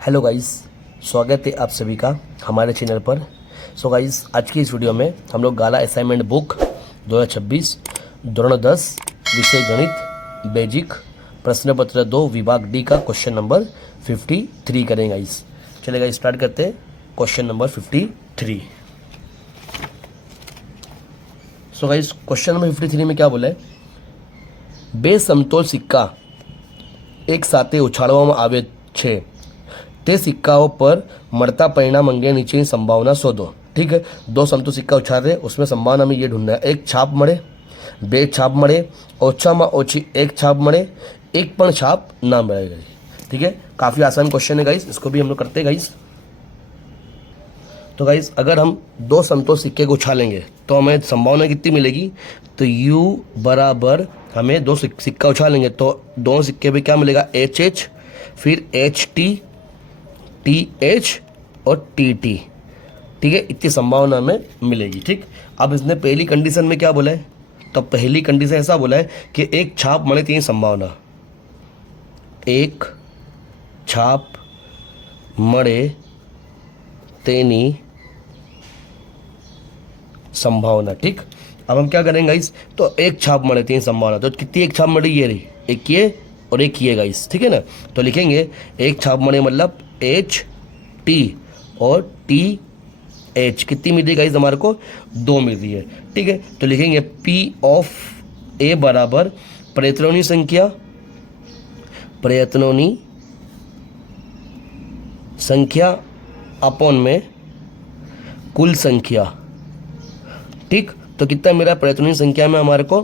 Hello guys, स्वागत है आप सभी का हमारे चैनल पर। सो गाइस, आज की इस वीडियो में हम लोग गाला असाइनमेंट बुक 2026 धोरण 10 विषय गणित बेजिक प्रश्न पत्र 2 विभाग डी का क्वेश्चन नंबर 53 करेंगे गाइस। चलेगा, स्टार्ट करते हैं question number 53। So guys, question number 53 में क्या बोला है? બે સમતોલ સિક્કા એક સાથે ઉછાળવામાં આવે છે, તે સિક્કાઓ પર મળતા परिणाम अंगे नीचे संभावना शोधो। ठीक है, दो समतोल सिक्का उछाल रहे, उसमें संभावना हमें ये ढूंढना है। एक छाप મળે, બે छाप મળે, ઓછામાં ઓછી एक छाप મળે, एक પણ छाप ना મળે। ठीक है, काफ़ी आसान क्वेश्चन है गाइस, इसको भी हम लोग करते हैं गाइस। तो गाइस, अगर हम दो समतोल सिक्के को उछालेंगे तो हमें संभावना कितनी मिलेगी? तो U बराबर हमें दो सिक्का उछालेंगे तो दोनों सिक्के पे क्या मिलेगा? HH, फिर HT, TH और TT। ठीक है, इतनी संभावना हमें मिलेगी। ठीक, अब इसने पहली कंडीशन में क्या बोला है? तो पहली कंडीशन ऐसा बोला है कि एक छाप મળે તેની संभावना, एक छाप મળે તેની संभावना। ठीक, अब हम क्या करेंगे गाइस? तो एक छाप મળે તેની संभावना, तो कितनी एक छाप मड़ी? ये रही, एक ये और एक ये गाइस। ठीक है ना, तो लिखेंगे एक छाप મળે मतलब HT और TH कितनी मिल रही गाइस? हमारे को 2 मिल रही है। ठीक है, तो लिखेंगे P ऑफ A बराबर प्रयत्नों संख्या अपॉन में कुल संख्या। ठीक, तो कितना मेरा प्रयत्नों संख्या में हमारे को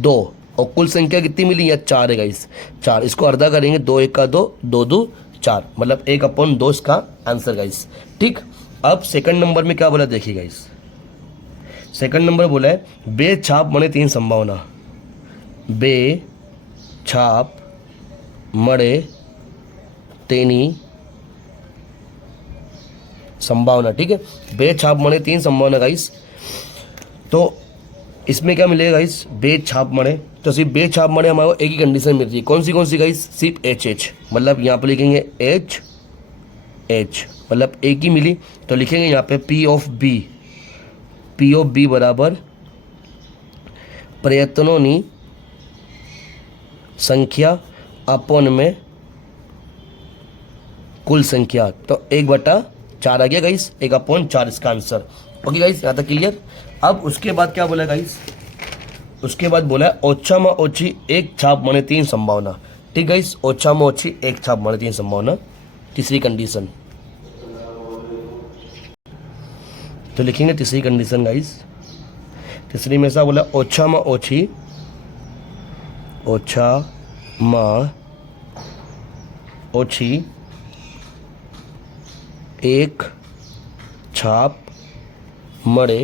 2 और कुल संख्या कितनी मिली? या 4 है गाइस, 4। इसको अर्धा करेंगे, 2 1 का 2, 2 2 4, मतलब 1/2 इसका आंसर गाइस। ठीक, अब सेकंड नंबर में क्या बोला देखिए गाइस। सेकंड नंबर बोला है बे छाप મળે તેની संभावना, बे छाप મળે તેની संभावना। ठीक है, बे छाप મળે તેની संभावना गाइस। तो इसमें क्या मिलेगा गाइस? बे छाप મળે, तो सिर्फ बे छाप મળે हमारे को एक ही कंडीशन मिल रही है। कौन सी गाइस? सिर्फ HH, मतलब यहाँ पे लिखेंगे HH, मतलब एक ही मिली। तो लिखेंगे यहाँ पे P ऑफ B बराबर प्रयत्नों की संख्या अपॉन में कुल संख्या, तो 1/4 आ गया गाइस, 1/4 इसका आंसर। ओके गाइस, यहाँ तक क्लियर। अब उसके बाद क्या बोला गाइस? उसके बाद बोला है ओछाમાં ઓછી एक छाप મળે તેની संभावना। ठीक गाइस, ओछाમાં ઓછી एक छाप મળે તેની संभावना, तीसरी कंडीशन। तो लिखेंगे तीसरी कंडीशन गाइस। तीसरी में ऐसा बोला ओछाમાં ઓછી एक छाप મળે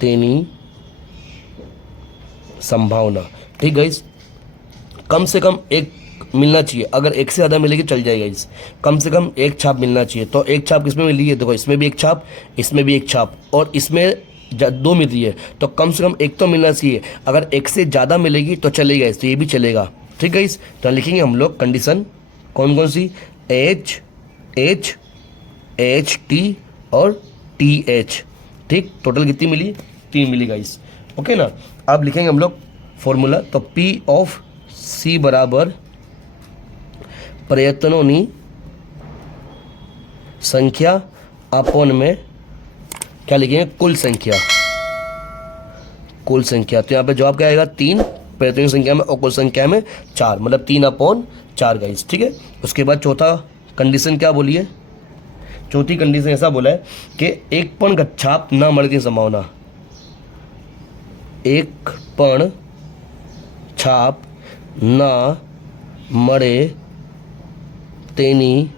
તેની संभावना। ठीक गाइस, कम से कम एक मिलना चाहिए। अगर एक से ज़्यादा मिलेगी चल जाएगा गाइस, कम से कम एक छाप मिलना चाहिए। तो एक छाप किसमें मिली है? देखो, इसमें भी एक छाप, इसमें भी एक छाप, और इसमें 2 मिल रही है, तो कम से कम एक तो मिलना चाहिए। अगर एक से ज़्यादा मिलेगी तो चलेगा, तो ये भी चलेगा। ठीक गाइस, तो लिखेंगे हम लोग कंडीशन कौन कौन सी? HH, HT और TH। ठीक, टोटल कितनी मिली? 3 मिली गाइस। ओके ना, अब लिखेंगे हम लोग फॉर्मूला। तो P ऑफ C बराबर प्रयत्नों की संख्या अपॉन में क्या लिखेंगे? कुल संख्या। तो यहाँ पे जवाब क्या आएगा? 3 प्रयत्नों की संख्या में और कुल संख्या में 4, मतलब 3/4 गाइस। ठीक है, उसके बाद चौथा कंडीशन क्या बोली है? चौथी कंडीशन ऐसा बोला है कि एक पण छाप ना મળે તેની संभावना, एक पण छाप ना મળે તેની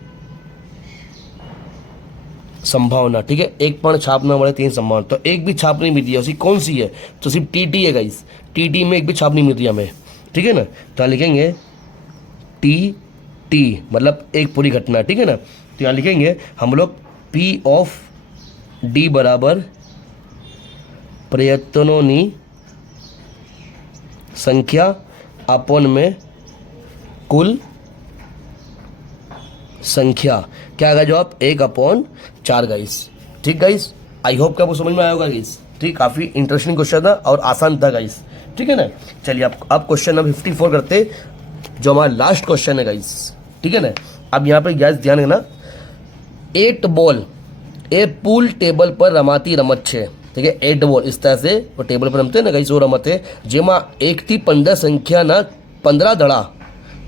संभावना। ठीक है, एक पण छाप ना મળે તેની संभावना, तो एक भी छाप नहीं मिल रही है। उसी कौन सी है? तो सिर्फ TT है गाइस, TT में एक भी छाप नहीं मिल रही हमें। ठीक है ना, तो लिखेंगे TT मतलब एक पूरी घटना। ठीक है ना, तो यहाँ लिखेंगे हम लोग P ऑफ D बराबर प्रयत्नों की संख्या अपॉन में कुल संख्या, क्या आएगा जवाब 1/4 गाइस। ठीक गाइस, आई होप कि आपको समझ में आया होगा गाइस। ठीक, काफ़ी इंटरेस्टिंग क्वेश्चन था और आसान था गाइस। ठीक है ना, चलिए अब क्वेश्चन नंबर 54 करते, जो हमारा लास्ट क्वेश्चन है गाइस। ठीक है ना, अब यहाँ पे गाइस ध्यान रखना, 8 बॉल ए पूल टेबल पर रमाती रमत છે। ठीक है, 8 बॉल इस तरह से वो टेबल पर रमते हैं ना गाइस, वो रमत है જેમાં 1 થી 15 સંખ્યાના 15 દડા,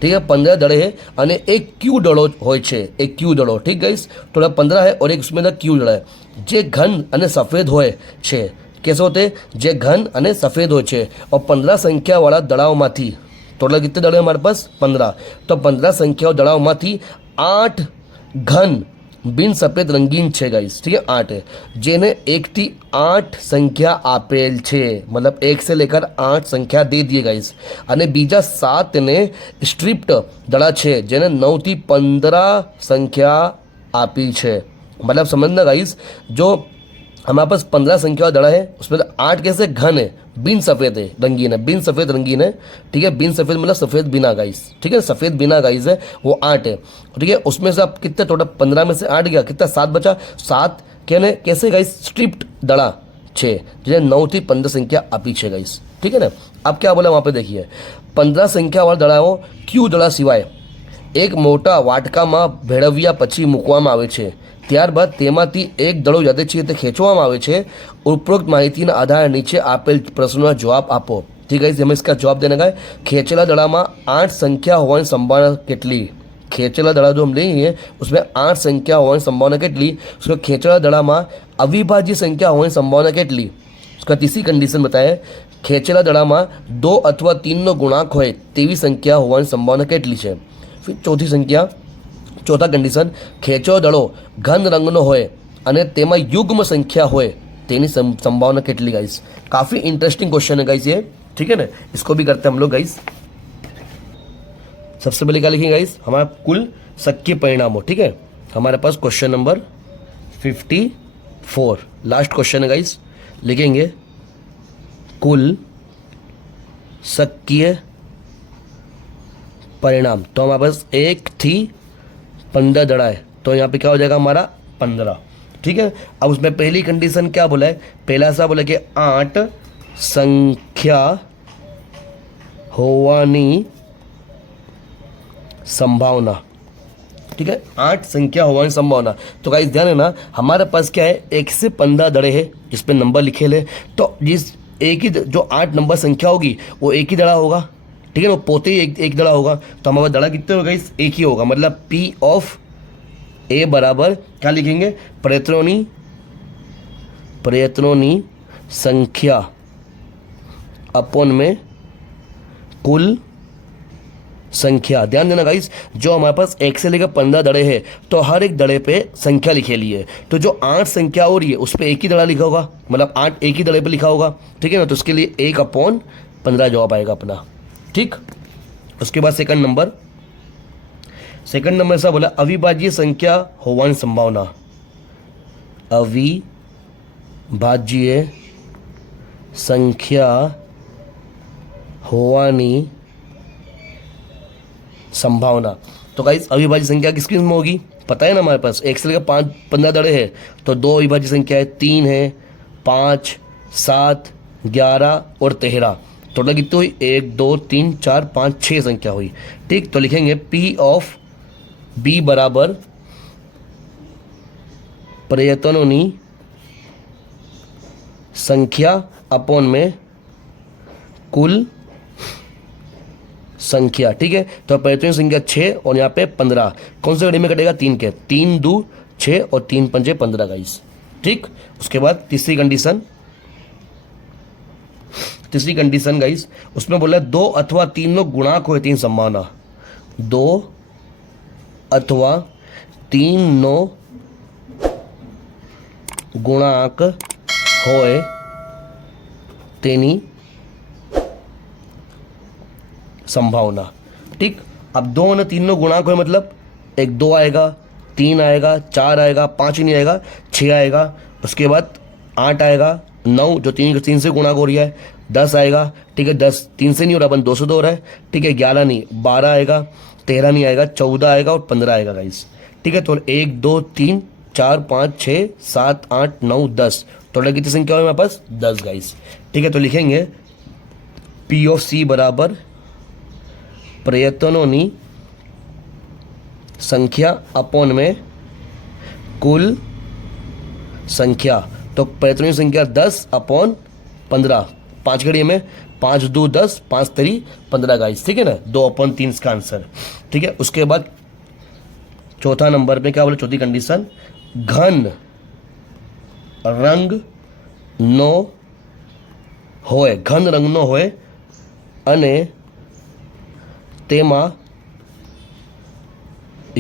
ठीक है 15 दड़े है અને एक क्यू दड़ो હોય છે, एक क्यू दड़ो। ठीक गाइस, तो 15 है और एक उसमें क्यू दड़ा है જે ઘન અને સફેદ હોય છે। कैसे होते हैं, જે ઘન અને સફેદ હોય છે और 15 સંખ્યાવાળા દડાઓમાંથી, टोटल कितने दड़े हमारे पास 15, तो 15 संख्याओं दड़ाओમાંથી 8 घन बिन सफेद रंगीन છે गाइस। ठीक है, 8 है જેને 1 થી 8 संख्या આપેલ છે, मतलब 1 से लेकर 8 संख्या दे दिए गाइस। અને બીજા 7 ने स्ट्रिप्ट दड़ा છે જેને 9 થી 15 संख्या આપી છે। मतलब समझना गाइस, जो हमारे पास 15 संख्या दड़ा है उसमें 8 कैसे घन है, बिन सफ़ेद है, रंगीन है, बिन सफ़ेद रंगीन है। ठीक है, बिन सफ़ेद मतलब सफ़ेद बिना गाइस। ठीक है, सफ़ेद बिना गाइस है वो 8 है। ठीक है, उसमें से आप कितने, टोटल 15 में से 8 गया, कितना 7 बचा, 7 कहने कैसे गाइस, स्ट्रिप्ट दड़ा છે જે 9 થી 15 संख्या આપી છે गाइस। ठीक है ना, अब क्या बोला वहाँ पे देखिए, 15 संख्या वाला दड़ाओ क्यू दड़ा सिवाय एक मोटा वाटकाમાં ભેળવ્યા પછી મૂકવામાં આવે છે। ત્યારબાદ તેમાંથી એક દડો યથેચ્છિત રીતે ખેંચવામાં આવે છે। ઉપરોક્ત માહિતીના આધારે નીચે આપેલ પ્રશ્નોના જવાબ આપો। ठीक है, हमें इसका जवाब देने का है, ખેંચેલા દડામાં 8 संख्या होવાની संभावना કેટલી, ખેંચેલા દડા जो हम लेंगे उसमें 8 संख्या होવાની संभावना કેટલી, उसका ખેંચેલા દડામાં અવિભાજ્ય संख्या होવાની संभावना કેટલી। उसका तीसरी कंडीशन बताए, ખેંચેલા દડામાં 2 अथवा 3 નો ગુણાંક હોય તેવી સંખ્યા હોવાની સંભાવના કેટલી છે। फिर चौथी संख्या, चौथा कंडीशन, ખેંચો દડો ઘન રંગનો હોય અને તેમાં યુગ્મ સંખ્યા હોય તેની संभावना કેટલી गाइस। काफ़ी इंटरेस्टिंग क्वेश्चन है गाइस ये। ठीक है ना, इसको भी करते हैं हम लोग गाइस। सबसे पहले क्या लिखेंगे गाइस, हमारा कुल शक्य परिणामों। ठीक है, हमारे पास क्वेश्चन नंबर 54 लास्ट क्वेश्चन है गाइस। लिखेंगे कुल शक्य परिणाम, तो हमारे पास 1 થી 15 दड़ा है, तो यहाँ पे क्या हो जाएगा हमारा 15। ठीक है, अब उसमें पहली कंडीशन क्या बोला है, पहला सा बोला कि 8 संख्या होवानी संभावना। ठीक है, 8 संख्या होवानी संभावना। तो गाइस ध्यान है ना, हमारे पास क्या है, 1 से 15 दड़े हैं जिसपे नंबर लिखे ले, तो जिस एक ही जो 8 नंबर संख्या होगी वो एक ही दड़ा होगा। ठीक है ना, पोते ही एक दड़ा होगा, तो हमारा दड़ा कितने होगा इस, एक ही होगा। मतलब P ऑफ ए बराबर क्या लिखेंगे, प्रयत्नों संख्या अपॉन में कुल संख्या। ध्यान देना गाइस, जो हमारे पास 1 से लेकर 15 दड़े हैं तो हर एक दड़े पे संख्या लिखे लिए, तो जो 8 संख्या हो रही है उस पर एक ही दड़ा लिखा होगा, मतलब 8 एक ही दड़े पे लिखा होगा। ठीक है ना, तो उसके लिए 1/15 जवाब आएगा अपना। ठीक, उसके बाद सेकंड नंबर ऐसा बोला, अविभाज्य संख्या होवानी संभावना, अविभाज्य संख्या होवानी संभावना। तो गाइस अविभाज्य संख्या किस किस में होगी, पता है ना, हमारे पास 1 से लेकर 15 दड़े हैं, तो 2 अविभाज्य संख्या है, 3 है, 5, 7, 11 और 13। टोटल कितनी हुई, 1 2 3 4 5 6 संख्या हुई। ठीक, तो लिखेंगे P ऑफ बी बराबर प्रयत्नों संख्या अपॉन में कुल संख्या। ठीक है, तो प्रयत्नों संख्या 6 और यहाँ पे 15, कौन से घड़ी में कटेगा, 3 के, 3 2 6 और 3 5 15 गाइस। ठीक, उसके बाद तीसरी कंडीशन गाइस, उसमें बोला 2 अथवा 3 નો ગુણાંક હોય તેની સંભાવના, 2 अथवा 3 નો ગુણાંક હોય તેની संभावना। ठीक, अब 2 और 3 નો गुणांक હોય मतलब 1 2 आएगा, 3 आएगा, 4 आएगा, 5 ही नहीं आएगा, 6 आएगा, उसके बाद 8 आएगा, 9 जो 3 से गुणांक हो रही है, 10 आएगा। ठीक है, 10 3 से नहीं हो रहा, अपन 2 से 2 हो रहा है। ठीक है, 11 नहीं, 12 आएगा, 13 नहीं आएगा, 14 आएगा और 15 आएगा गाइस। ठीक है। तो 1 2 3 4 5 6 7 8 9 10, टोटल कितनी संख्या है हमारे पास? 10 गाइस। ठीक है, तो लिखेंगे पी ऑफ सी बराबर प्रयत्नों संख्या अपॉन में कुल संख्या। तो प्रयत्नों की संख्या 10 अपॉन 15, 5 घड़ी में 5 2 10, 5 3 15 गाइस। ठीक है ना, 2 अपॉन 3 इसका आंसर। ठीक है, उसके बाद चौथा नंबर पे क्या बोले, चौथी कंडीशन, घन रंग नो होय, घन रंग नो होय અને તેમાં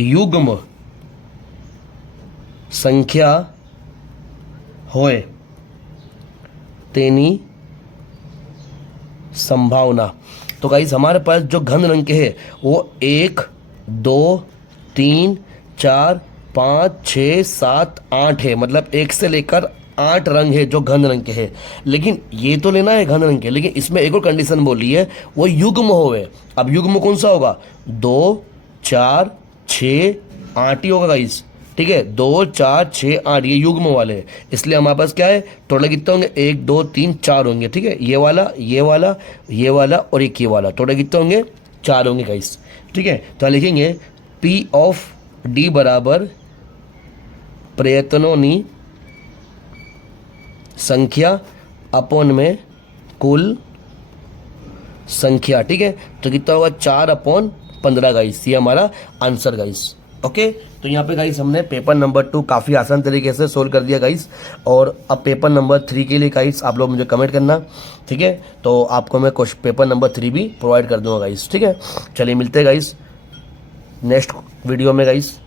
યુગ્મ સંખ્યા હોય તેની संभावना। तो गाइस हमारे पास जो घन रंग के है वो 1 2 3 4 5 6 7 8 है, मतलब 1 से लेकर 8 रंग है जो घन रंग के हैं। लेकिन ये तो लेना है घन रंग के, लेकिन इसमें एक और कंडीशन बोली है, वो युग्म होवे। अब युग्म कौन सा होगा? 2 4 6 8 ही होगा गाइस। ठीक है, 2 4 6 8 ये युग्म वाले हैं, इसलिए हमारे पास क्या है, टोटल कितने होंगे? 1 2 3 4 होंगे। ठीक है, ये वाला ये वाला ये वाला और एक ये वाला, टोटल कितने होंगे? 4 होंगे गाइस। ठीक है, तो लिखेंगे पी ऑफ डी बराबर प्रयत्नों संख्या अपॉन में कुल संख्या। ठीक है, तो कितना होगा? 4 अपॉन 15 गाइस, ये हमारा आंसर गाइस। ओके, तो यहाँ पे गाइस हमने पेपर नंबर 2 काफ़ी आसान तरीके से सोल्व कर दिया गाइस। और अब पेपर नंबर 3 के लिए गाइस आप लोग मुझे कमेंट करना। ठीक है, तो आपको मैं पेपर नंबर 3 भी प्रोवाइड कर दूंगा गाइस। ठीक है, चलिए मिलते हैं गाइस नेक्स्ट वीडियो में गाइस।